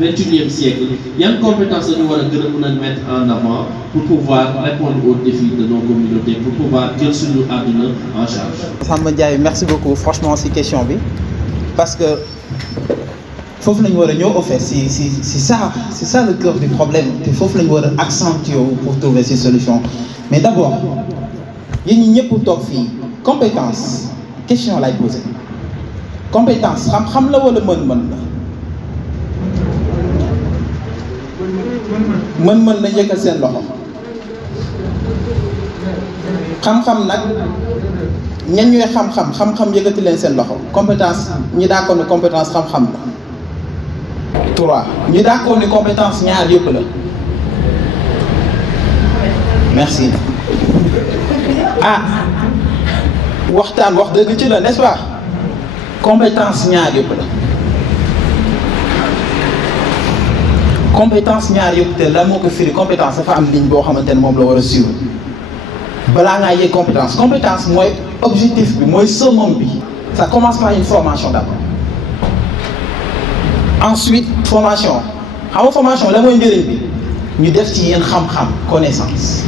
21e siècle yan compétences la ñu war a gën a mën a mettre en avant pour pouvoir répondre aux défis de nos communautés pour pouvoir jël suñu àdduna en charge. Samba Ndiaye merci beaucoup franchement si question bi parce que foofu la ñu war a ñëw au fait c'est ça le cœur du problème te foofu la ñu war a accentuer pour trouver ces solutions mais d'abord yéen ñi ñëpp toog fii compétence question lay poser compétence xam-xam la wala mën-mën la mën-mën na yëkkal seen loxo xam-xam nag ñan ñooy xam-xam yëkkati leen seen loxo compétence ñi d'accord ne compétence xam-xam la 3 ñi d'accord ne compétence ñaar yëpp la merci waxtaan wax dëgg ci la n'est-ce pas compétence ñaar yëpp la compétence ñaar yëpp te la moo ko firi compétence dafa am ligne boo xamante ne moom la war a suivre balaa ngaa yegg compétence mooy objectif bi mooy summum bi ça commence par une formation d'abord ensuite formation xam nga formation la mooy njëriñ bi ñu def ci yéen xam-xam connaissance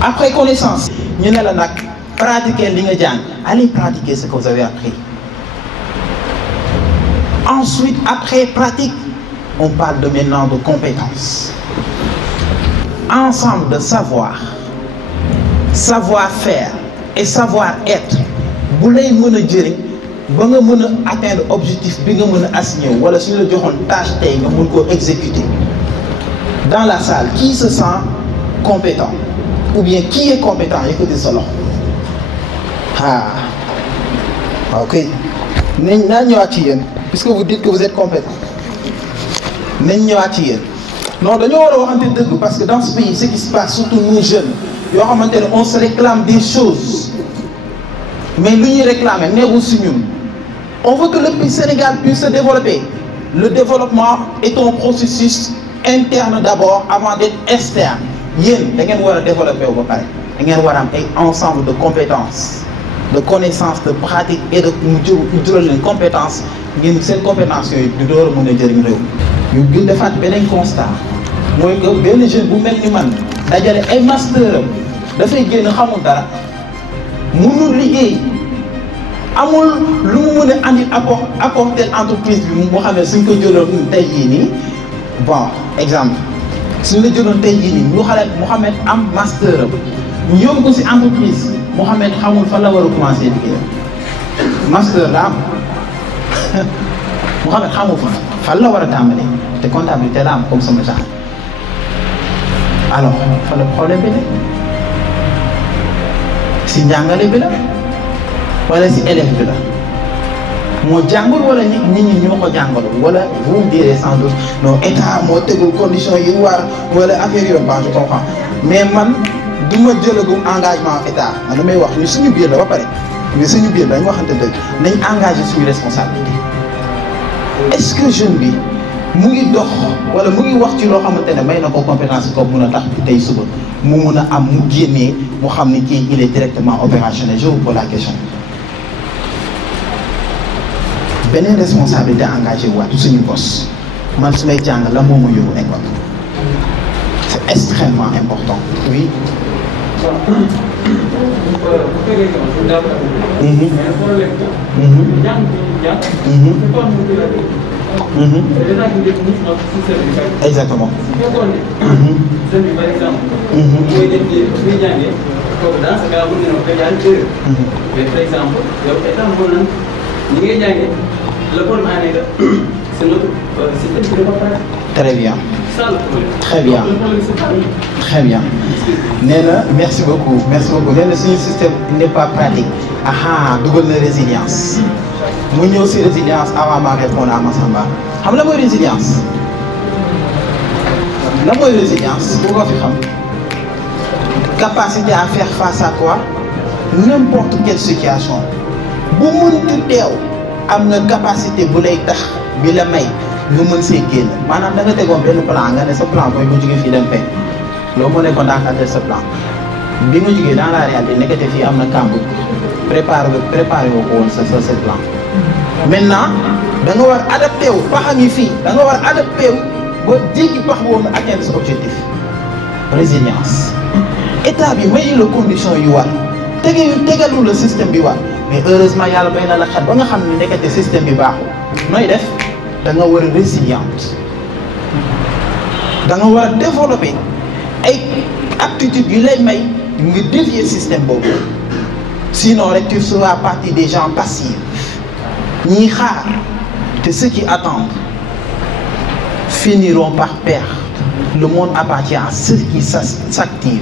après connaissance ñu ne la nag pratiquer li nga jàng allez pratiquer ce que vous avez appris ensuite après pratique on parle de maintenant de compétences ensemble de savoir-faire et savoir-être bu lay mën a jëriñ ba nga mën a atteindre objectif bi nga mën a assigné wala suñu la joxoon tâche tey nga mën koo exécuter dans la salle qui se sent compétent ou bien qui est compétent yëkkati sa loxo ok nañ naa ñëwaat ci yéen puisque vous dites que vous êtes compétent nañ ñëwaat ci yéen non dañoo war a waxante dëgg parce que dans ce pays ce qui se passe surtout nous jeunes yoo xamante ne on se réclame des choses mais lu ñuy réclamer neewul si ñun on veut que le pays Sénégal puisse se développer le développement est un processus interne d'abord avant d'être externe yéen da ngeen war a développer wu ba pare da ngeen war a am ay ensemble de compétences de connaissances de pratique et de mu jural leen compétence ngeen seen compétence yooyu du door a mën a jëriñ réew ñu gën defaat beneen constat mooy que benn jeune bu mel ni man dajale ay master am dafay génn xamul dara mënul liggéey amul lu mu mën a andi apporter entreprise bi moo xam ne suñ ko jëloon tey jii nii bon exemple suñ la jëloon tey jii nii ñu xale Mouhamed am master am ñu yóbbu ko si entreprise Mouhamed xamul fan la war a commencer liggéey master la am Mouhamed xamul fan la war a tàmbalee te comptabilité la am comme sama genre alors fa la problème bi nekk si njàngale bi la wala si élève bi la moo jàngul wala nit ñi ñoo ko jàngalul wala vous me direz sans doute non état moo tegul condition yi war wala affaire yooyu ba je comprends mais man du ma jëlagum engagement état man damay wax ñu suñu biir la ba pare mais suñu biir dañu waxante dëgg nañ engagé suñu responsabilité est-ce que jeune bi mu ngi dox wala mu ngi wax ci loo xamante ne may na ko compétence ko mun a tax tey suba mu mun a am mu génnee mu xam ni kii il est directement opérationnel je vous pose la question beneen responsabilité engagé waat suñu bos man su may jàng la moo ma yóbbu école c'est extrêmement important oui. Exactement. Très bien. Très bien. Très bien. Néna, merci beaucoup. Merci beaucoup. Néna, si le système n'est pas pratique, double résilience. Moi, j'ai aussi résilience avant de répondre à Massamba. Vous savez la résilience? La résilience, pourquoi faire? Capacité à faire face à quoi? N'importe quelle situation. Si vous avez une capacité de la may nga mën see génn maanaam da nga tegoon benn plan nga ne sa plan mooy bu jógee fii dem fay loolu moo nekkoon dans sa plan bi nga jógee dans la réalité nekkate fii am na kàmb préparé woo ko woon sa plan maintenant da nga war adapté wu pax ngi fii da nga war adapté wu ba jéggi pax boobu atteindre sa objectif. Résilience état bi mayu la condition yu war tegalu le système bi war mais heureusement yàlla bay na la xel ba nga xam ne nekkate système bi baaxul nooy def da nga war a résiliente da nga war a développer ay aptitudes yu lay may nga dévier système boobu sinon rek tu seras partie des gens passifs ñiy xaar te ceux qui attendent finiront par perdre. Le monde appartient à ceux qui s'activent.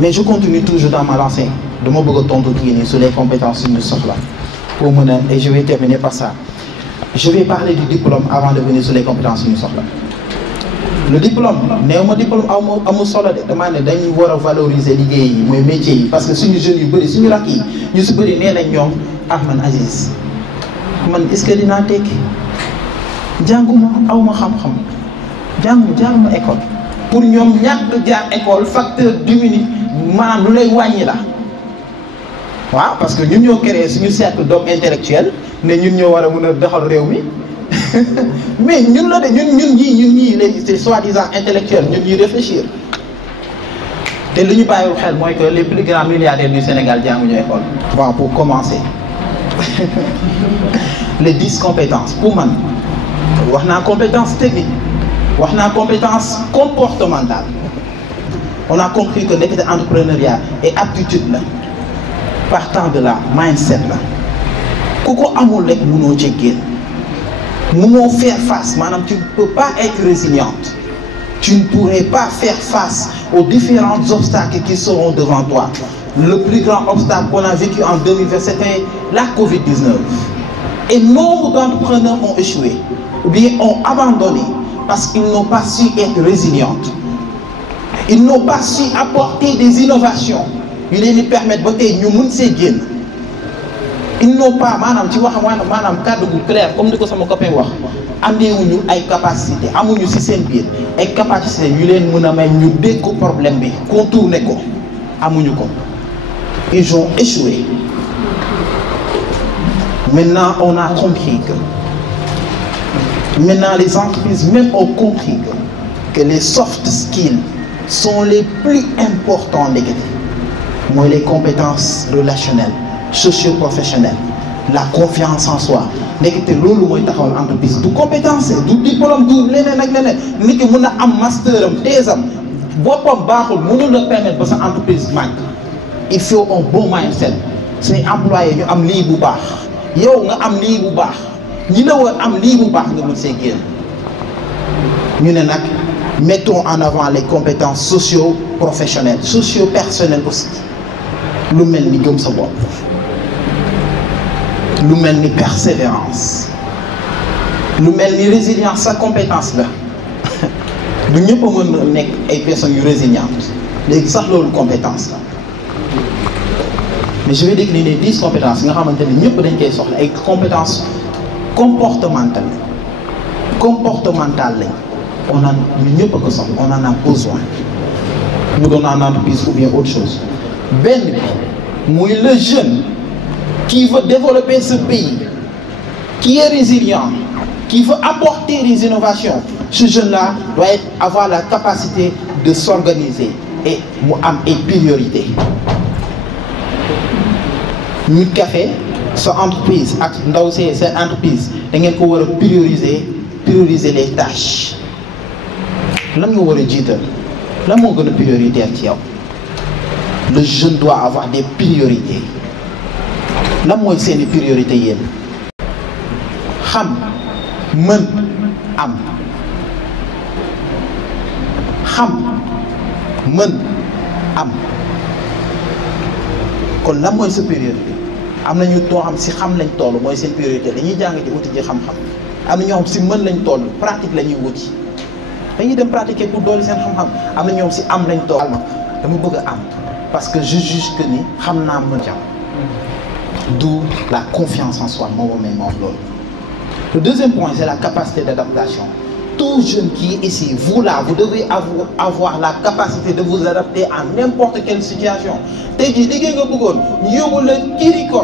Mais je continue toujours dans ma lancée de mon bëgg sur les compétences yu ñu soxla pour mën a et je vais terminer par ça. Je vais parler du diplôme avant de venir sur les compétences yu ñu soxla. Le diplôme néew ma diplôme amul solo de dama ne dañu war a valoriser liggéey yi mooy métier yi parce que suñu jeunes yu bëri suñu rakk yi ñu si bëri nee nañ ñoom man Aziz man est-ce que dinaa tekki jànguma awma xam-xam jànguma école pour ñoom ñàkk jaar école facteur diminue maanaam lu lay wàññi la waaw parce que ñun ñoo créé suñu cercle d'hommes intellectuels ne ñun ñoo war a mën a doxal réew mi mais ñun la de ñun ñii les soi-disant intellectuels ñun ñuy réfléchir te lu ñu bàyyiwul xel mooy que les plus grands milliardaires du Sénégal jànguñu école. Bon pour commencer les 10 compétences pour man wax naa compétence technique wax naa compétence comportementale on a compris que nekkati entrepreneuriat et aptitude la partant de là mindset la ku ko amul rek mënoo ci génn mënoo faire face maanaam tu ne peux pas être résiliente tu ne pourrais pas faire face aux différents obstacles qui seront devant toi. Le plus grand obstacle qu'on a vécu en 2020 c'était la Covid-19 et nombre d'entrepreneurs ont échoué ou bien ont abandonné parce qu'ils n'ont pas su être résilientes. Ils n'ont pas su apporter des innovations yu leen di permettre ba tey ñu mun see génn. Ils n'ont pas maanaam ci wax maanaam kàddu gu clair comme ni ko sama copain wax andeewuñu ay capacité amuñu ci seen biir ay capacité yu leen mën a may ñu dégg ko problème bi contourner ko amuñu ko. Ils ont échoué. Maintenant on a compris que maintenant les entreprises même ont compris que les soft skills sont les plus importants ndekete mooy les compétences relationnelles socio-professionnelles la confiance en soi ndekete loolu mooy taxawal entreprise du compétence du diplôme du leneen ak leneen nit ki mën a am master am thèse am boppam baaxul mënul la permettre ba sa entreprise màgg il faut un bon mindset say employé ñu am lii bu baax yow nga am lii bu baax ñi la war am lii bu baax nga mën see génn ñu ne nag mettons en avant les compétences socio-professionnelles socio-personnelles aussi lu mel ni gëm sa bopp lu mel ni persévérance lu mel ni résilience sa compétence la du ñëpp a mën a nekk ay personnes yu résilientes léegi sax loolu compétence la mais je vais décliner 10 compétences nga xamante ne ñëpp dañ koy soxla ay compétences comportementales lañ on a ñu ñëpp a ko soxla on en a besoin mu doon en entreprise ou bien autre chose benn bi muy le jeune qui veut développer ce pays qui est résilient qui veut apporter des innovations ce jeune-là doit avoir la capacité de s'organiser et mu am ay priorités ñu café sa entreprise ak ndaw see seen entreprise da ngeen ko war a prioriser les tâches lan nga war a jiital lan moo gën a prioritaire ci yow le jeune doit avoir des priorités lan mooy seeni priorité yéen xam mën am xam mën am kon lan mooy sa priorité am na ñu too xam si xam lañ toll mooy seen priorité dañuy jàng ci wuti ji xam-xam am na ñoo xam si mën lañ toll pratique la ñuy wuti dañuy dem pratiquer pour doole seen xam-xam am na ñoom si am lañ toll dama bëgg a am parce que je juge que ni xam naa mën jàmm d'où la confiance en soi moom loolu. Le deuxième point c'est la capacité d'adaptation. Tout jeune qui est ici vous là vous devez avoir la capacité de vous adapter à n'importe quelle situation tey jii liggéey nga bëggoon ñu yóbbu la Kiriko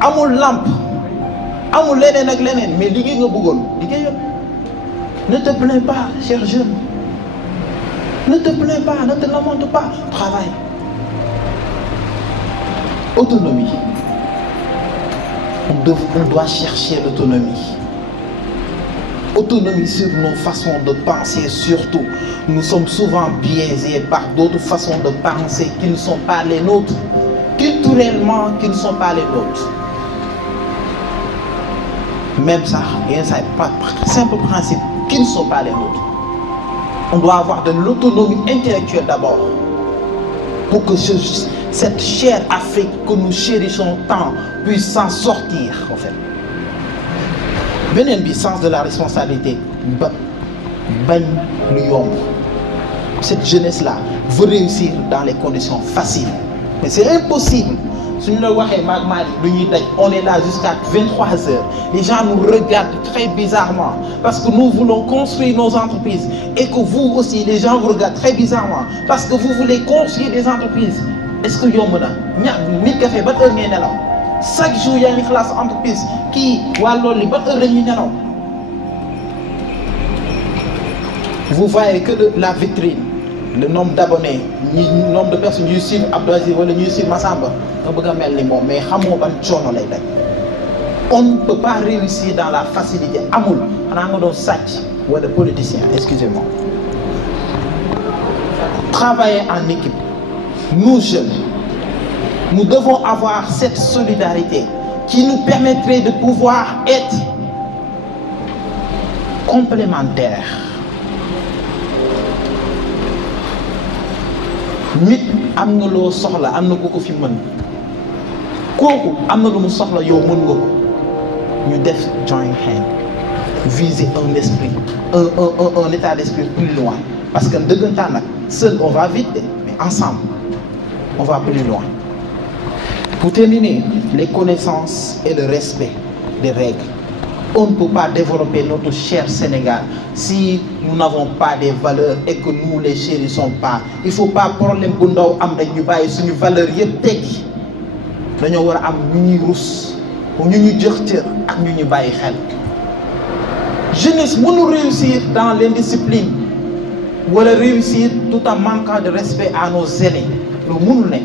amul lampe amul leneen ak leneen mais liggéey nga bëggoon liggéeyoon. Ne te plains pas, cher jeune. Ne te plains pas, ne te lamente pas. Travaille. Autonomie. On doit chercher l'autonomie. Autonomie sur nos façons de penser surtout. Nous sommes souvent biaisés par d'autres façons de penser qui ne sont pas les nôtres. Culturellement, qui ne sont pas les nôtres. Même ça, il y a un simple principe qui ne sont pas les nôtres. On doit avoir de l'autonomie intellectuelle d'abord pour que cette chère Afrique que nous chérissons tant puisse s'en sortir en fait. Beneen bi sens de la responsabilité bañ lu yomb. Cette jeunesse-là veut réussir dans les conditions faciles mais c'est impossible. Suñu la waxee maag Malick lu ñuy daj on est là jusqu'à 23 heures. Les gens nous regardent très bizarrement parce que nous voulons construire nos entreprises et que vous aussi les gens vous regardent très bizarrement parce que vous voulez construire des entreprises. Est-ce que yomb na nit ka fee ba heure ngay nelaw chaque jour yaa ngi xalaat sa entreprise kii waa loolu li ba heure la ñuy nelaw. Vous voyez que la vitrine, le nombre d'abonnés, le nombre de personnes qui suivent Abdou Aziz wala ñuy suivre Massamba nga bëgg a mel ni moom mais xamoo ban coono lay daj. On ne peut pas réussir dans la facilité amul xanaa nga doon sàcc wala politicien excusez-moi. Travailler en équipe. Nous jeunes, nous devons avoir cette solidarité qui nous permettrait de pouvoir être complémentaires. Nit am na loo soxla am na ku ko fi mën kooku am na lu mu soxla yow mën nga ko ñu def join hand viser un esprit un état d'esprit plus loin parce que dëggantaan nag seul on va vite mais ensemble on va plus loin. Pour terminer, les connaissances et le respect des règles. On ne peut pas développer notre cher Sénégal si nous n'avons pas des valeurs et que nous les chérissons pas. Il ne faut pas problème bu ndaw am rek ñu bàyyi suñu valeur yëpp tekki dañoo war a am ñu ñuy rus ñu ñu jox cër ak ñu ñu bàyyi xel. Jeunesse mënul réussir dans l'indiscipline wala réussir tout en manquant de respect à nos aînés. Lu mënul nekk.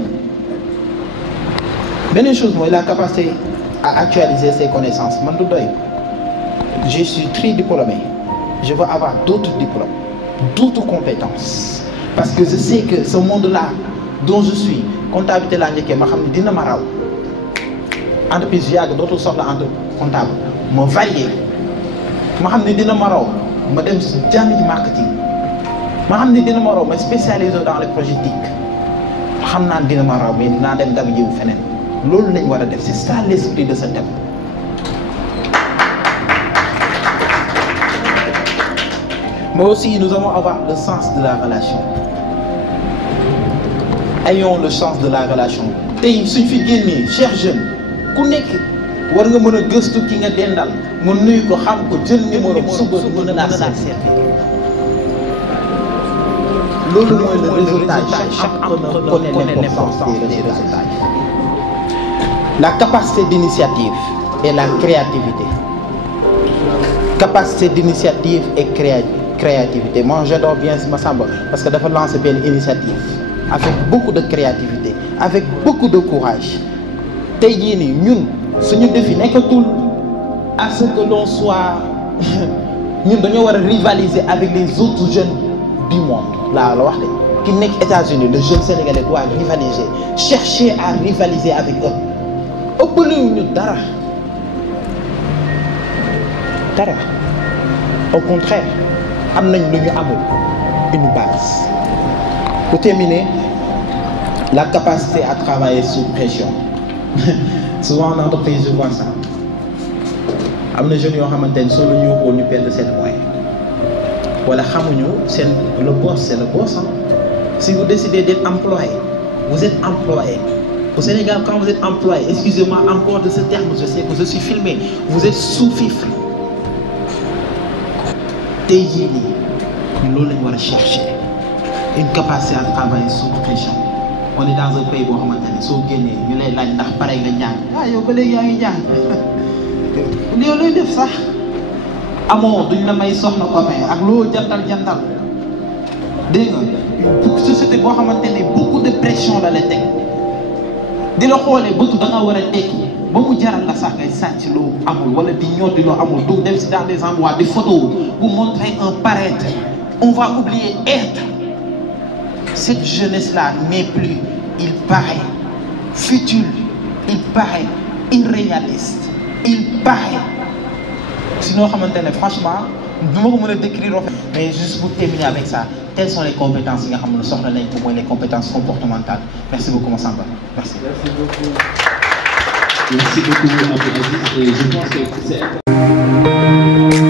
Beneen chose mooy la capacité à actualiser ses connaissances man du doy. Je suis tridiplômé. Je veux avoir d'autres diplômes, d'autres compétences. Parce que je sais que ce monde-là dont je suis, comptabilité laa njëkkee ma xam ne dina ma raw. Entreprise yàgg dootul soxla entre comptable ma varié ma xam ne dina ma raw ma dem jàng ci marketing ma xam ne dina ma raw ma spécialisé dans les projets TIC xam naa dina ma raw mais dinaa dem dab jiwu feneen loolu lañ war a def c'est ça l'esprit de ce thème. Mais aussi, nous allons avoir le sens de la relation. Ayons le sens de la relation. Tey suñ fi génnee cher jeune ku nekk war nga mën a gëstu ki nga dendal mu nuyu ko xam ko jël numéro suba mën na laa seet. Loolu mooy le résultat. Chaque entrepreneur connaît l'importance des résultats. La capacité d'initiative et la créativité. Capacité d'initiative et créativité. Moi j'adore bien Massamba parce que dafa lancer une initiative avec beaucoup de créativité, avec beaucoup de courage. Tey jii nii ñun suñu défi nekkatul à ce que l'on soit ñun dañoo war a rivaliser avec les autres jeunes du monde laa la wax de ki nekk États-Unis le jeune sénégalais doit rivaliser chercher à rivaliser avec eux ëppalewuñu dara au contraire am nañ lu ñu amul une base. Pour terminer, la capacité à travailler sous pression. Souvent en entreprise je vois ça am na jeunes yoo xamante ne soo la ñu ñu perdre seen moyen wala xamuñu seen le boss c'est le boss hein. Si vous décidez d'être employé vous êtes employé. Au Sénégal quand vous êtes employé excusez-moi encore de ce terme je sais que je suis filmé vous êtes sous-fifre. Tey jii nii loolu lañ war a chercher une capacité à travailler sous pression. On est dans un pays boo xamante ne soo génnee ñu lay laaj ndax pare nga jàng yow ba léegi yaa ngi jàng yow looy def sax amoo duñ la may soxna copain ak loo jantal dégg nga société boo xamante ne beaucoup de pression la teg di la xoolee bëtu da nga war a tekki ba mu jaral la sax ngay sàcc loo amul wala di ñoddi loo amul du dem si dans des endroits des photos pour montrer un paraître. On va oublier être. Cette jeunesse-là n'est plus, il paraît futile, il paraît irréaliste, il paraît. Sinon, franchement, je ne peux pas décrire. Mais juste pour terminer avec ça, quelles sont les compétences pour moi, les compétences comportementales? Merci beaucoup, Massamba. Merci. Merci beaucoup. Merci beaucoup, Abdelaziz. Et je pense que c'est